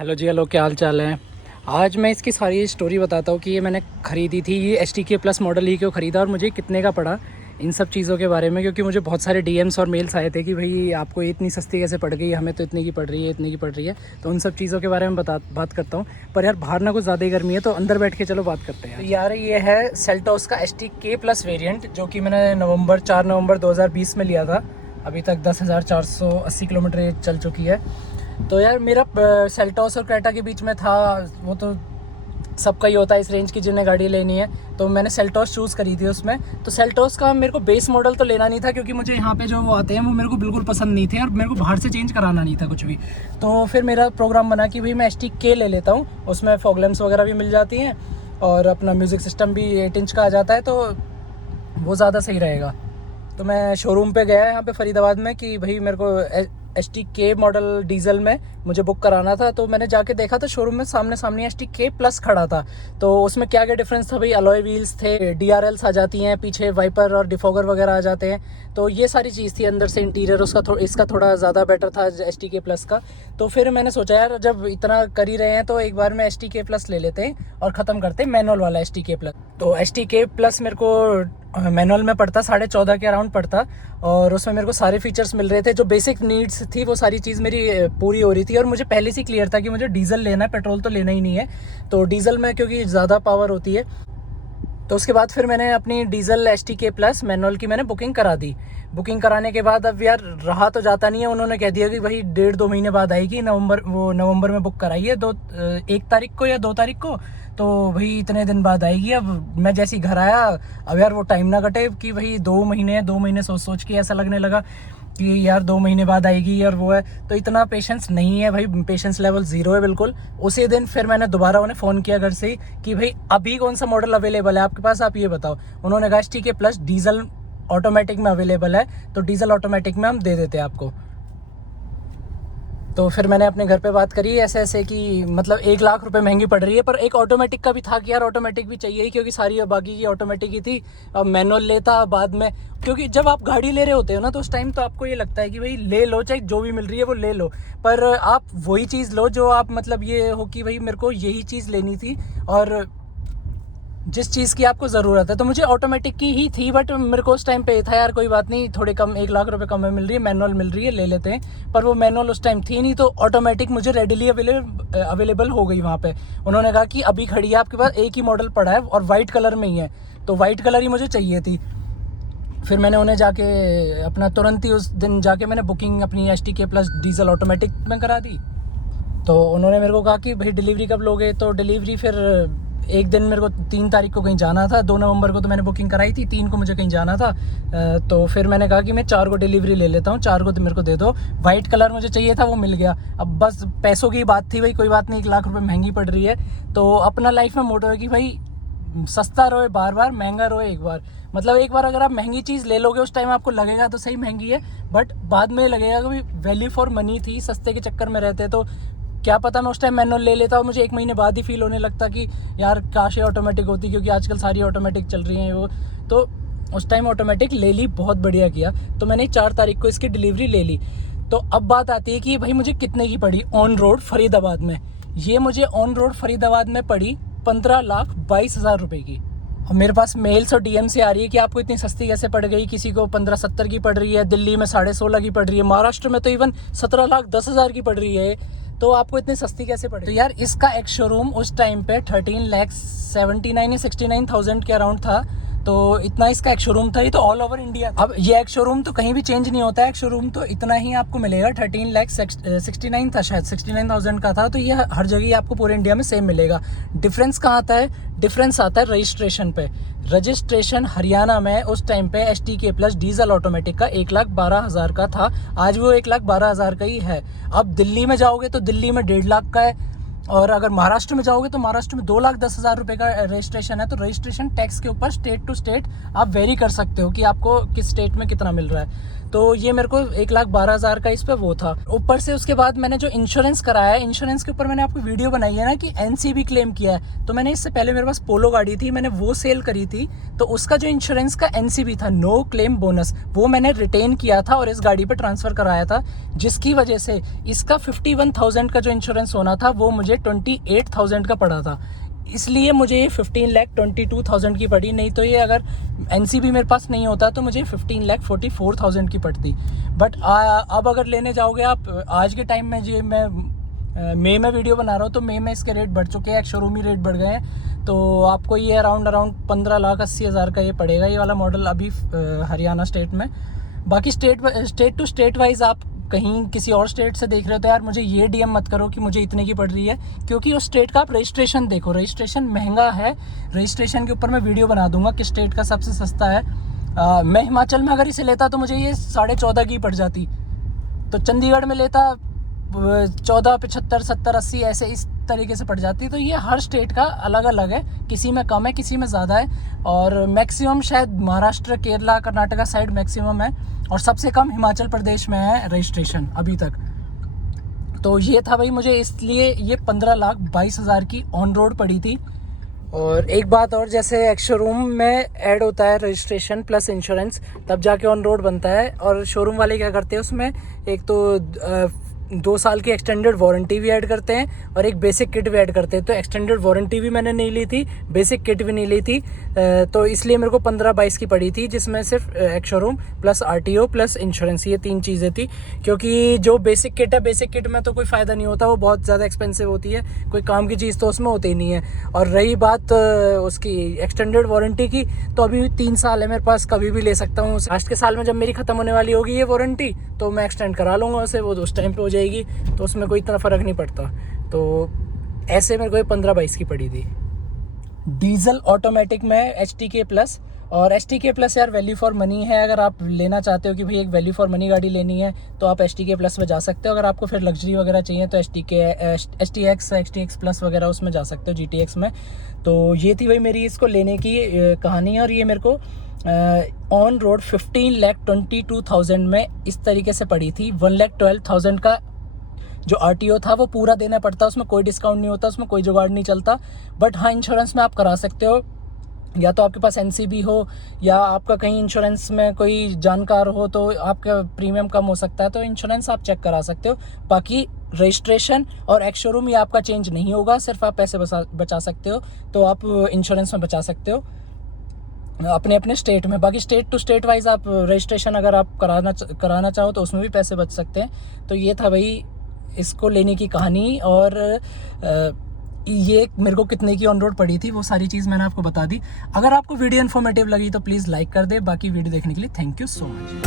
Hello जी, hello, क्या हाल चाल है। आज मैं इसकी सारी स्टोरी बताता हूँ कि ये मैंने ख़रीदी थी, ये STK प्लस मॉडल ही क्यों ख़रीदा और मुझे कितने का पड़ा, इन सब चीज़ों के बारे में। क्योंकि मुझे बहुत सारे DMs और मेल्स आए थे कि भाई आपको ये इतनी सस्ती कैसे पड़ गई, हमें तो इतने की पड़ रही है, इतने की पड़ रही है। तो उन सब चीज़ों के बारे में बात करता हूँ। पर यार बाहर ना कुछ ज़्यादा ही गर्मी है, तो अंदर बैठ के चलो बात करते हैं। तो यार ये है सेल्टॉस का STK प्लस वेरियंट, जो कि मैंने 4 नवंबर 2020 में लिया था। अभी तक 10,480 किलोमीटर चल चुकी है। तो यार मेरा सेल्टॉस और क्रेटा के बीच में था, वो तो सबका ही होता है इस रेंज की जिन्हें गाड़ी लेनी है। तो मैंने सेल्टॉस चूज़ करी थी उसमें। तो सेल्टॉस का मेरे को बेस मॉडल तो लेना नहीं था, क्योंकि मुझे यहाँ पे जो वो आते हैं वो मेरे को बिल्कुल पसंद नहीं थे और मेरे को बाहर से चेंज कराना नहीं था कुछ भी। तो फिर मेरा प्रोग्राम बना कि भाई मैं STK ले लेता हूँ, उसमें फॉग लैम्प्स वगैरह भी मिल जाती हैं और अपना म्यूज़िक सिस्टम भी 8 इंच का आ जाता है, तो वो ज़्यादा सही रहेगा। तो मैं शोरूम पे गया यहाँ पे फरीदाबाद में कि भाई मेरे को STK मॉडल डीजल में मुझे बुक कराना था। तो मैंने जाके देखा तो शोरूम में सामने सामने STK प्लस खड़ा था। तो उसमें क्या क्या डिफरेंस था भाई, अलॉय व्हील्स थे, DRLs आ जाती हैं, पीछे वाइपर और डिफॉगर वगैरह आ जाते हैं। तो ये सारी चीज़ थी। अंदर से इंटीरियर उसका इसका थोड़ा ज़्यादा बेटर था STK प्लस का। तो फिर मैंने सोचा यार जब इतना कर ही रहे हैं तो एक बार में STK प्लस ले लेते हैं और ख़त्म करते हैं मैनुअल वाला STK प्लस। तो STK प्लस मेरे को मैनुअल में पड़ता 14.5 के अराउंड पड़ता, और उसमें मेरे को सारे फीचर्स मिल रहे थे। जो बेसिक नीड्स थी वो सारी चीज़ मेरी पूरी हो रही थी। और मुझे पहले से क्लियर था कि मुझे डीजल लेना है, पेट्रोल तो लेना ही नहीं है। तो डीजल में क्योंकि ज़्यादा पावर होती है, तो उसके बाद फिर मैंने अपनी डीजल STK प्लस मैनुअल की मैंने बुकिंग करा दी। बुकिंग कराने के बाद अब यार रहा तो जाता नहीं है, उन्होंने कह दिया कि भाई 1.5-2 महीने बाद आएगी। नवंबर में बुक कराई है 1 तारीख को या 2 तारीख को, तो भाई इतने दिन बाद आएगी। अब मैं जैसे ही घर आया, अब यार वो टाइम ना कटे कि भाई 2 महीने सोच सोच के ऐसा लगने लगा कि यार 2 महीने बाद आएगी और वो है। तो इतना पेशेंस नहीं है भाई, पेशेंस लेवल 0 है बिल्कुल। उसी दिन फिर मैंने दोबारा उन्हें फ़ोन किया घर से ही कि भाई अभी कौन सा मॉडल अवेलेबल है आपके पास, आप ये बताओ। उन्होंने कहा STK प्लस डीजल ऑटोमेटिक में अवेलेबल है, तो डीजल ऑटोमेटिक में हम दे देते हैं आपको। तो फिर मैंने अपने घर पे बात करी ऐसे ऐसे कि मतलब 1 लाख रुपए महंगी पड़ रही है। पर एक ऑटोमेटिक का भी था कि यार ऑटोमेटिक भी चाहिए ही, क्योंकि सारी बाकी की ऑटोमेटिक ही थी। अब मैनुअल लेता बाद में, क्योंकि जब आप गाड़ी ले रहे होते हो ना तो उस टाइम तो आपको ये लगता है कि भाई ले लो, चाहे जो भी मिल रही है वो ले लो। पर आप वही चीज़ लो जो आप मतलब ये हो कि भाई मेरे को यही चीज़ लेनी थी और जिस चीज़ की आपको ज़रूरत है। तो मुझे ऑटोमेटिक की ही थी, बट मेरे को उस टाइम पे था यार कोई बात नहीं, थोड़े कम 1 लाख रुपए कम में मिल रही है, मैनुअल मिल रही है, ले लेते हैं। पर वो मैनुअल उस टाइम थी नहीं, तो ऑटोमेटिक मुझे रेडिली अवेलेबल हो गई वहाँ पे। उन्होंने कहा कि अभी खड़ी है आपके पास, एक ही मॉडल पड़ा है और वाइट कलर में ही है, तो वाइट कलर ही मुझे चाहिए थी। फिर मैंने उन्हें जाके अपना तुरंत ही उस दिन जाके मैंने बुकिंग अपनी STK प्लस डीजल ऑटोमेटिक में करा दी। तो उन्होंने मेरे को कहा कि भाई डिलीवरी कब लोगे। तो डिलीवरी फिर एक दिन मेरे को 3 तारीख को कहीं जाना था, 2 नवंबर को तो मैंने बुकिंग कराई थी, 3 को मुझे कहीं जाना था। तो फिर मैंने कहा कि मैं 4 को डिलीवरी ले लेता हूँ, 4 को तो मेरे को दे दो। वाइट कलर मुझे चाहिए था, वो मिल गया। अब बस पैसों की बात थी भाई, कोई बात नहीं, 1 लाख रुपए महंगी पड़ रही है। तो अपना लाइफ में मोटो है कि भाई सस्ता रोए बार बार, महंगा रोए एक बार। मतलब एक बार अगर आप महंगी चीज़ ले लोगे उस टाइम आपको लगेगा तो सही महंगी है, बट बाद में लगेगा कि वैल्यू फॉर मनी थी, सस्ते के चक्कर में रहते। तो क्या पता मैं उस टाइम मैनुअल ले लेता और मुझे 1 महीने बाद ही फील होने लगता कि यार काश ये ऑटोमेटिक होती, क्योंकि आजकल सारी ऑटोमेटिक चल रही हैं वो। तो उस टाइम ऑटोमेटिक ले ली, बहुत बढ़िया किया। तो मैंने 4 तारीख को इसकी डिलीवरी ले ली। तो अब बात आती है कि भाई मुझे कितने की पड़ी ऑन रोड फरीदाबाद में। ये मुझे ऑन रोड फरीदाबाद में पड़ी 15,22,000 रुपये की। और मेरे पास मेल्स और DM से आ रही है कि आपको इतनी सस्ती कैसे पड़ गई, किसी को 15-70 की पड़ रही है, दिल्ली में 16.5 की पड़ रही है, महाराष्ट्र में तो इवन 17,10,000 की पड़ रही है। तो आपको इतनी सस्ती कैसे पड़ी। तो यार इसका एक शोरूम उस टाइम पे 13,79 या 69,000 के अराउंड था। तो इतना इसका एक शोरूम था, ये तो ऑल ओवर इंडिया। अब ये एक शोरूम तो कहीं भी चेंज नहीं होता है, एक शोरूम तो इतना ही आपको मिलेगा। 13,69 था शायद, 69,000 का था। तो ये हर जगह आपको पूरे इंडिया में सेम मिलेगा। डिफरेंस कहाँ आता है? डिफरेंस आता है रजिस्ट्रेशन पे। रजिस्ट्रेशन हरियाणा में उस टाइम पे STK प्लस डीजल ऑटोमेटिक का 1,12,000 का था, आज वो 1,12,000 का ही है। अब दिल्ली में जाओगे तो दिल्ली में 1.5 लाख का है, और अगर महाराष्ट्र में जाओगे तो महाराष्ट्र में 2,10,000 रुपये का रजिस्ट्रेशन है। तो रजिस्ट्रेशन टैक्स के ऊपर स्टेट टू स्टेट आप वेरी कर सकते हो कि आपको किस स्टेट में कितना मिल रहा है। तो ये मेरे को 1,12,000 का इस पे वो था। ऊपर से उसके बाद मैंने जो इंश्योरेंस कराया है, इंश्योरेंस के ऊपर मैंने आपको वीडियो बनाई है ना कि एनसीबी क्लेम किया है। तो मैंने इससे पहले मेरे पास पोलो गाड़ी थी, मैंने वो सेल करी थी, तो उसका जो इंश्योरेंस का एनसीबी था, नो क्लेम बोनस, वो मैंने रिटेन किया था और इस गाड़ी पे ट्रांसफ़र कराया था, जिसकी वजह से इसका 51,000 का जो इंश्योरेंस होना था वो मुझे 28,000 का पड़ा था। इसलिए मुझे ये 15,22,000 की पड़ी, नहीं तो ये अगर एनसीबी मेरे पास नहीं होता तो मुझे 15,44,000 की पड़ती। बट अब अगर लेने जाओगे आप आज के टाइम में, जी मैं मई में वीडियो बना रहा हूँ, तो मई में इसके रेट बढ़ चुके हैं, शोरूमी रेट बढ़ गए हैं, तो आपको ये अराउंड 15,80,000 का ये पड़ेगा, ये वाला मॉडल अभी हरियाणा स्टेट में। बाकी स्टेट टू स्टेट वाइज आप कहीं किसी और स्टेट से देख रहे हो तो यार मुझे ये डीएम मत करो कि मुझे इतने की पड़ रही है, क्योंकि उस स्टेट का आप रजिस्ट्रेशन देखो, रजिस्ट्रेशन महंगा है। रजिस्ट्रेशन के ऊपर मैं वीडियो बना दूंगा कि स्टेट का सबसे सस्ता है। मैं हिमाचल में अगर इसे लेता तो मुझे ये 14.5 की पड़ जाती, तो चंडीगढ़ में लेता 14, 75, 70, 80 ऐसे इस तरीके से पड़ जाती। तो ये हर स्टेट का अलग अलग है, किसी में कम है, किसी में ज़्यादा है, और मैक्सिमम शायद महाराष्ट्र, केरला, कर्नाटका साइड मैक्सिमम है, और सबसे कम हिमाचल प्रदेश में है रजिस्ट्रेशन अभी तक। तो ये था भाई, मुझे इसलिए ये 15,22,000 की ऑन रोड पड़ी थी। और एक बात और, जैसे एक्स शोरूम में ऐड होता है रजिस्ट्रेशन प्लस इंश्योरेंस, तब जाके ऑन रोड बनता है, और शोरूम वाले क्या करते हैं उसमें, एक तो 2 साल की एक्सटेंडेड वारंटी भी ऐड करते हैं और एक बेसिक किट भी ऐड करते हैं। तो एक्सटेंडेड वारंटी भी मैंने नहीं ली थी, बेसिक किट भी नहीं ली थी, तो इसलिए मेरे को 15,22 की पड़ी थी, जिसमें सिर्फ ex showroom plus RTO plus insurance, ये 3 चीज़ें थी। क्योंकि जो बेसिक किट है, बेसिक किट में तो कोई फ़ायदा नहीं होता, वो बहुत ज़्यादा एक्सपेंसिव होती है, कोई काम की चीज़ तो उसमें होती ही नहीं है। और रही बात उसकी एक्सटेंडेड वारंटी की, तो अभी 3 साल है मेरे पास, कभी भी ले सकता हूँ। लास्ट के साल में जब मेरी ख़त्म होने वाली होगी ये वारंटी, तो मैं एक्सटेंड करा लूँगा उसे, वो उस टाइम पे हो जाएगी, तो उसमें कोई इतना फ़र्क नहीं पड़ता। तो ऐसे मेरे को ये 15,22 की पड़ी थी। डीजल ऑटोमेटिक में HTK प्लस, और HTK प्लस यार वैल्यू फॉर मनी है। अगर आप लेना चाहते हो कि भाई एक वैल्यू फॉर मनी गाड़ी लेनी है, तो आप HTK प्लस में जा सकते हो। अगर आपको फिर लग्जरी वगैरह चाहिए तो STX प्लस वगैरह उसमें जा सकते हो, GTX में। तो ये थी भाई मेरी इसको लेने की कहानी, और ये मेरे को ऑन रोड 15,22,000 में इस तरीके से पड़ी थी। 1,12,000 का जो आरटीओ था वो पूरा देना पड़ता, उसमें कोई डिस्काउंट नहीं होता, उसमें कोई जुगाड़ नहीं चलता। बट हाँ, इंश्योरेंस में आप करा सकते हो, या तो आपके पास एनसीबी हो, या आपका कहीं इंश्योरेंस में कोई जानकार हो, तो आपका प्रीमियम कम हो सकता है, तो इंश्योरेंस आप चेक करा सकते हो। बाकी रजिस्ट्रेशन और एक्स शोरूम ये आपका चेंज नहीं होगा, सिर्फ आप पैसे बचा सकते हो, तो आप इंश्योरेंस में बचा सकते हो अपने अपने स्टेट में। बाकी स्टेट टू स्टेट वाइज आप रजिस्ट्रेशन अगर आप कराना चाहो तो उसमें भी पैसे बच सकते हैं। तो ये था भाई इसको लेने की कहानी, और ये मेरे को कितने की ऑन रोड पड़ी थी वो सारी चीज़ मैंने आपको बता दी। अगर आपको वीडियो इन्फॉर्मेटिव लगी तो प्लीज़ लाइक कर दे। बाकी वीडियो देखने के लिए थैंक यू सो मच।